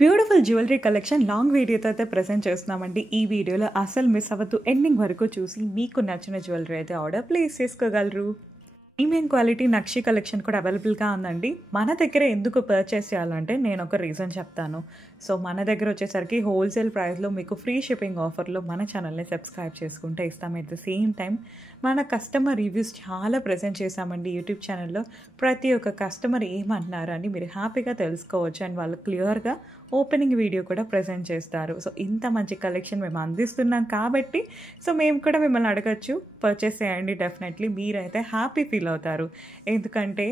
Beautiful jewellery collection long వీడియోతో అయితే present చేస్తున్నామండి. ఈ వీడియోలో అసలు మిస్ అవ్వద్దు, ఎండింగ్ వరకు చూసి మీకు నచ్చిన జ్యువెలరీ అయితే ఆర్డర్ ప్లేస్ చేసుకోగలరు. ప్రీమియం క్వాలిటీ నక్షి కలెక్షన్ కూడా అవైలబుల్గా ఉందండి. మన దగ్గర ఎందుకు పర్చేస్ చేయాలంటే నేను ఒక రీజన్ చెప్తాను. సో మన దగ్గర వచ్చేసరికి హోల్సేల్ ప్రైస్లో మీకు ఫ్రీ షిప్పింగ్ ఆఫర్లో మన ఛానల్ని సబ్స్క్రైబ్ చేసుకుంటే ఇస్తాం. ఎట్ ద సేమ్ టైం మన కస్టమర్ రివ్యూస్ చాలా ప్రెజెంట్ చేశామండి యూట్యూబ్ ఛానల్లో. ప్రతి ఒక్క కస్టమర్ ఏమంటున్నారు అని మీరు హ్యాపీగా తెలుసుకోవచ్చు. అండ్ వాళ్ళు క్లియర్గా ఓపెనింగ్ వీడియో కూడా ప్రజెంట్ చేస్తారు. సో ఇంత మంచి కలెక్షన్ మేము అందిస్తున్నాం కాబట్టి సో మేము కూడా మిమ్మల్ని అడగచ్చు, పర్చేస్ చేయండి. డెఫినెట్లీ మీరైతే హ్యాపీ ఫీల్ అవుతారు. ఎందుకంటే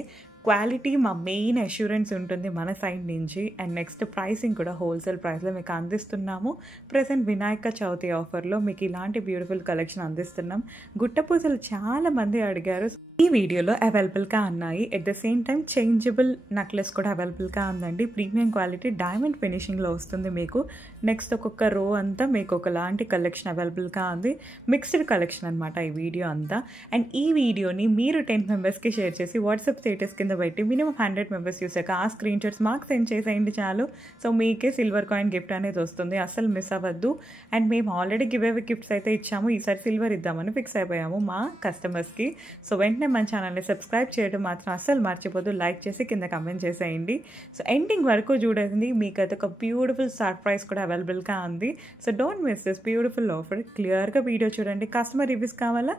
క్వాలిటీ మా మెయిన్ అష్యూరెన్స్ ఉంటుంది మన సైడ్ నుంచి. అండ్ నెక్స్ట్ ప్రైసింగ్ కూడా హోల్సేల్ ప్రైస్లో మీకు అందిస్తున్నాము. ప్రజెంట్ వినాయక చవితి ఆఫర్లో మీకు ఇలాంటి బ్యూటిఫుల్ కలెక్షన్ అందిస్తున్నాం. గుట్టపూసలు చాలా మంది అడిగారు, ఈ వీడియోలో అవైలబుల్గా ఉన్నాయి. At the same time changeable necklace కూడా అవైలబుల్గా ఉందండి. ప్రీమియం క్వాలిటీ డైమండ్ ఫినిషింగ్లో వస్తుంది మీకు. నెక్స్ట్ ఒక్కొక్క రో అంతా మీకు ఒకలాంటి కలెక్షన్ అవైలబుల్గా ఉంది. మిక్స్డ్ కలెక్షన్ అనమాట ఈ వీడియో అంతా. అండ్ ఈ వీడియోని మీరు 10 మెంబర్స్కి షేర్ చేసి వాట్సాప్ స్టేటస్ కింద పెట్టి మినిమం 100 మెంబర్స్ చూసాక ఆ స్క్రీన్ షాట్స్ మాకు సెండ్ చేసేయండి చాలు. సో మీకే సిల్వర్ కాయిన్ గిఫ్ట్ అనేది వస్తుంది, అస్సలు మిస్ అవ్వద్దు. అండ్ మేము ఆల్రెడీ గివ్ అవే గిఫ్ట్స్ అయితే ఇచ్చాము, ఈసారి సిల్వర్ ఇద్దామని ఫిక్స్ అయిపోయాము మా కస్టమర్స్కి. సో వెంటనే మన ఛానల్ని సబ్స్క్రైబ్ చేయడం మాత్రం అస్సలు మర్చిపోద్దు. లైక్ చేసి కింద కమెంట్ చేసేయండి. సో ఎండింగ్ వరకు చూడండి, మీకు అయితే ఒక బ్యూటిఫుల్ సర్ప్రైజ్ కూడా అవైలబుల్గా ఉంది. So don't miss this beautiful offer. క్లియర్గా వీడియో చూడండి. కస్టమర్ రివ్యూస్ కావాలా,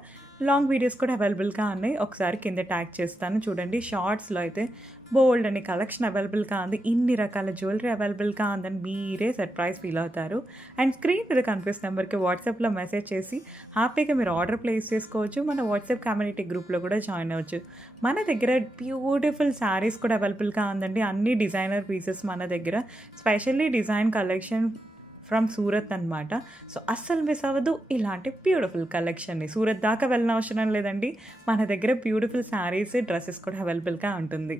లాంగ్ వీడియోస్ కూడా అవైలబుల్గా ఉన్నాయి. ఒకసారి కింద ట్యాగ్ చేస్తాను చూడండి. షార్ట్స్లో అయితే బోల్డ్ అని కలెక్షన్ అవైలబుల్గా ఉంది. ఇన్ని రకాల జ్యువెలరీ అవైలబుల్గా ఉందని మీరే సర్ప్రైజ్ ఫీల్ అవుతారు. అండ్ స్క్రీన్ మీద కనిపిస్తున్న నెంబర్కి వాట్సాప్లో మెసేజ్ చేసి హ్యాపీగా మీరు ఆర్డర్ ప్లేస్ చేసుకోవచ్చు. మన వాట్సాప్ కమ్యూనిటీ గ్రూప్లో కూడా జాయిన్ అవ్వచ్చు. మన దగ్గర బ్యూటిఫుల్ శారీస్ కూడా అవైలబుల్గా ఉందండి. అన్ని డిజైనర్ పీసెస్ మన దగ్గర, specially design collection from Surat అనమాట. సో అస్సలు మిస్ అవ్వదు ఇలాంటి బ్యూటిఫుల్ కలెక్షన్ని. సూరత్ దాకా వెళ్ళిన అవసరం లేదండి, మన దగ్గర బ్యూటిఫుల్ శారీస్, డ్రెస్సెస్ కూడా అవైలబుల్గా ఉంటుంది.